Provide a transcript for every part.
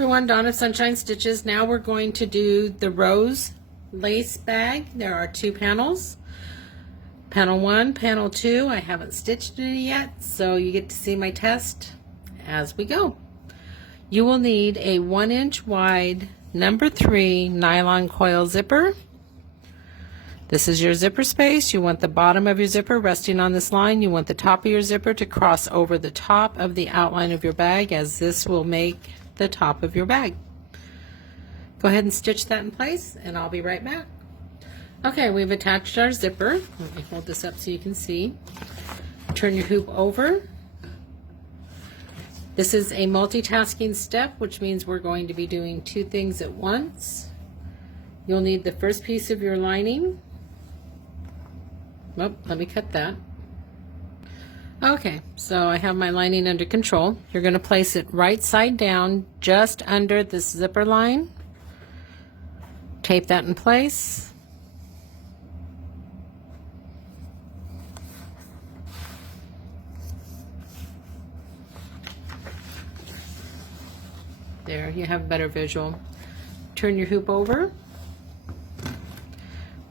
everyone, Dawn of Sunshine Stitches. Now we're going to do the Roce Lace Bag. There are two panels. Panel 1, panel 2. I haven't stitched it yet, so you get to see my test as we go. You will need a 1-inch wide number 3 nylon coil zipper. This is your zipper space. You want the bottom of your zipper resting on this line. You want the top of your zipper to cross over the top of the outline of your bag, as this will make the top of your bag. Go ahead and stitch that in place and I'll be right back. Okay, we've attached our zipper. Let me hold this up so you can see. Turn your hoop over. This is a multitasking step, which means we're going to be doing two things at once. You'll need the first piece of your lining. Oh, let me cut that. Okay, so I have my lining under control. You're going to place it right side down just under this zipper line. Tape that in place. There, you have a better visual. Turn your hoop over.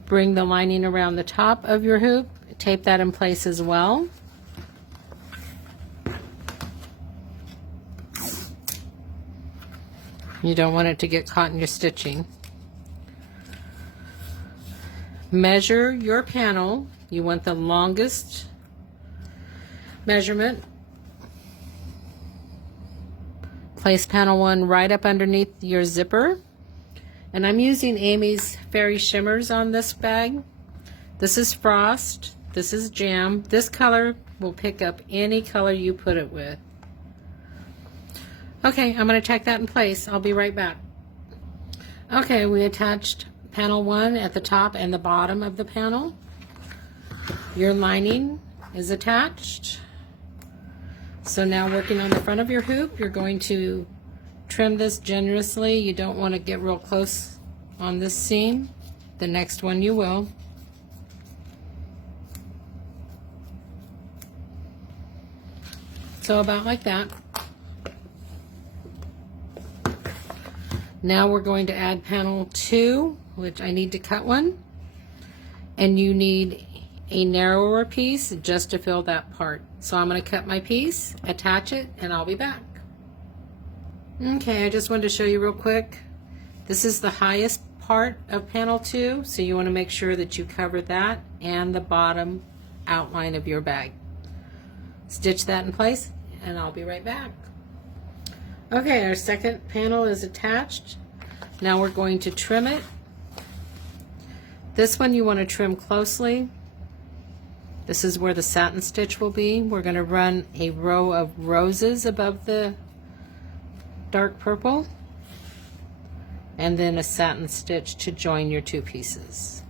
Bring the lining around the top of your hoop. Tape that in place as well. You don't want it to get caught in your stitching. Measure your panel. You want the longest measurement. Place panel 1 right up underneath your zipper. And I'm using Amy's Fairy Shimmers on this bag. This is Frost. This is Jam. This color will pick up any color you put it with. Okay, I'm going to tack that in place. I'll be right back. Okay, we attached panel 1 at the top and the bottom of the panel. Your lining is attached. So now, working on the front of your hoop, you're going to trim this generously. You don't want to get real close on this seam. The next one you will. So about like that. Now we're going to add panel 2, which I need to cut one. And you need a narrower piece just to fill that part. So I'm going to cut my piece, attach it, and I'll be back. Okay, I just wanted to show you real quick. This is the highest part of panel 2, so you want to make sure that you cover that and the bottom outline of your bag. Stitch that in place, and I'll be right back. Okay, our second panel is attached. Now we're going to trim it. This one you want to trim closely. This is where the satin stitch will be. We're going to run a row of roses above the dark purple, and then a satin stitch to join your two pieces.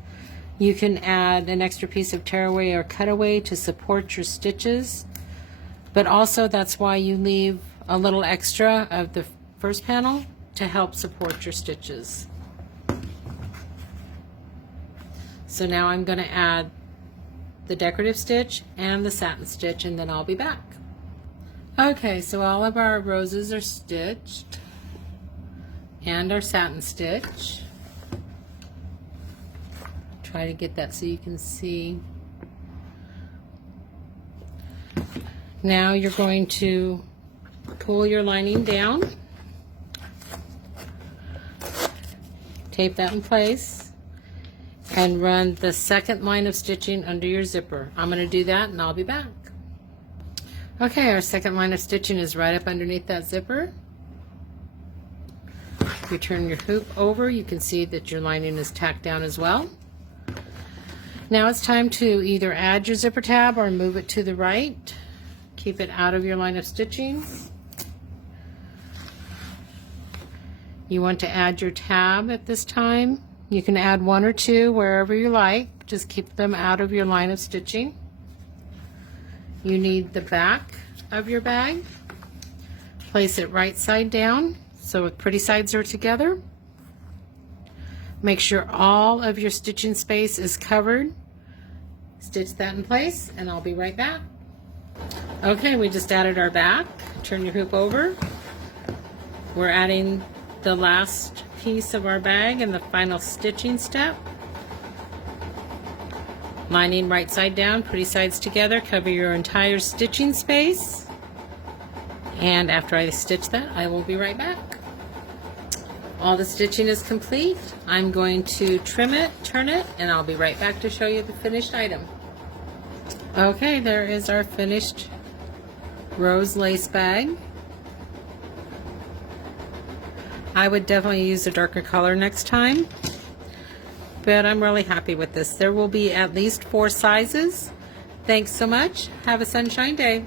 You can add an extra piece of tearaway or cutaway to support your stitches, but also that's why you leave a little extra of the first panel to help support your stitches. So now I'm going to add the decorative stitch and the satin stitch, and then I'll be back. Okay, so all of our roses are stitched and our satin stitch. Try to get that so you can see. Now you're going to pull your lining down, tape that in place, and run the second line of stitching under your zipper. I'm going to do that and I'll be back. Okay, our second line of stitching is right up underneath that zipper. If you turn your hoop over, you can see that your lining is tacked down as well. Now it's time to either add your zipper tab or move it to the right. Keep it out of your line of stitching. You want to add your tab at this time. You can add 1 or 2 wherever you like. Just keep them out of your line of stitching. You need the back of your bag. Place it right side down so the pretty sides are together. Make sure all of your stitching space is covered. Stitch that in place and I'll be right back. Okay, we just added our back. Turn your hoop over. We're adding the last piece of our bag and the final stitching step. Lining right side down, pretty sides together, cover your entire stitching space. And after I stitch that, I will be right back. All the stitching is complete. I'm going to trim it, turn it, and I'll be right back to show you the finished item. Okay, there is our finished Roce Lace Bag. I would definitely use a darker color next time, but I'm really happy with this. There will be at least 4 sizes. Thanks so much. Have a sunshine day.